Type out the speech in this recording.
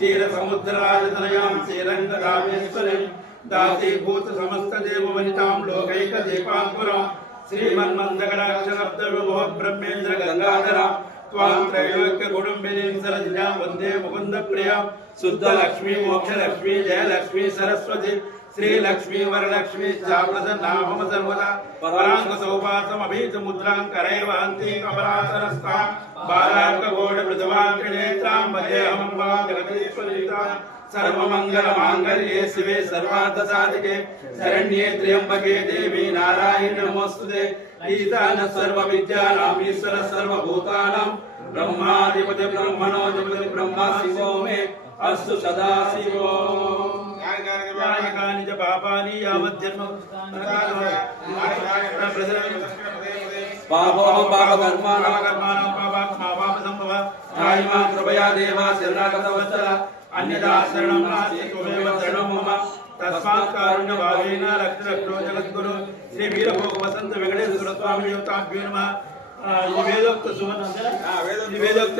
क्षीर समुद्राजतनयां श्रीरंगरामेश्वरीं दासीभूत समस्त देववनितां लोकैक दीपांकुरां श्रीमन्मन्दगणाक्षरब्दविभोः ब्रह्मेन्द्र गंगाधरा त्वां त्रैलोक्य कुटुम्बिनीं सरसिजां वन्दे मुकुन्द प्रियां शुद्ध लक्ष्मी मोक्ष लक्ष्मी जय लक्ष्मी सरस्वती श्री लक्ष्मी वरलक्ष्मी चाप्रसन्नामम सर्वदा परांग सौपासमभीत मुद्रां करैर्वहन्ति कमलासनस्तां बालार्कगोड मृदवाङ्कनेत्रां वदेऽहमम्बां जगदीश्वरीतां सर्वमङ्गलमाङ्गल्ये शिवे सर्वार्थसाधिके शरण्ये त्र्यम्बके देवी नारायणी नमोस्तुते ईशान सर्वविद्यानां ईश्वर सर्वभूतानां ब्रह्माधिपति ब्रह्मणोऽधिपति ब्रह्मा शिवो मे अस्तु सदा शिवो च पापानि यावज्जन्म पापोऽहं पापकर्माणां पापसम्भव त्रायिमां कृपया देवा शरणागतवत्सल अन्यथा शरणं नास्ति त्वमेव शरणं मम तस्मात् कारुण्यभावेन रक्ष रक्षो जगद्गुरु श्री वीरभोग वसंत वेंकटेश्वर स्वामी देवताभ्यो नमः। वेदोक्त सुमन वेदोक्त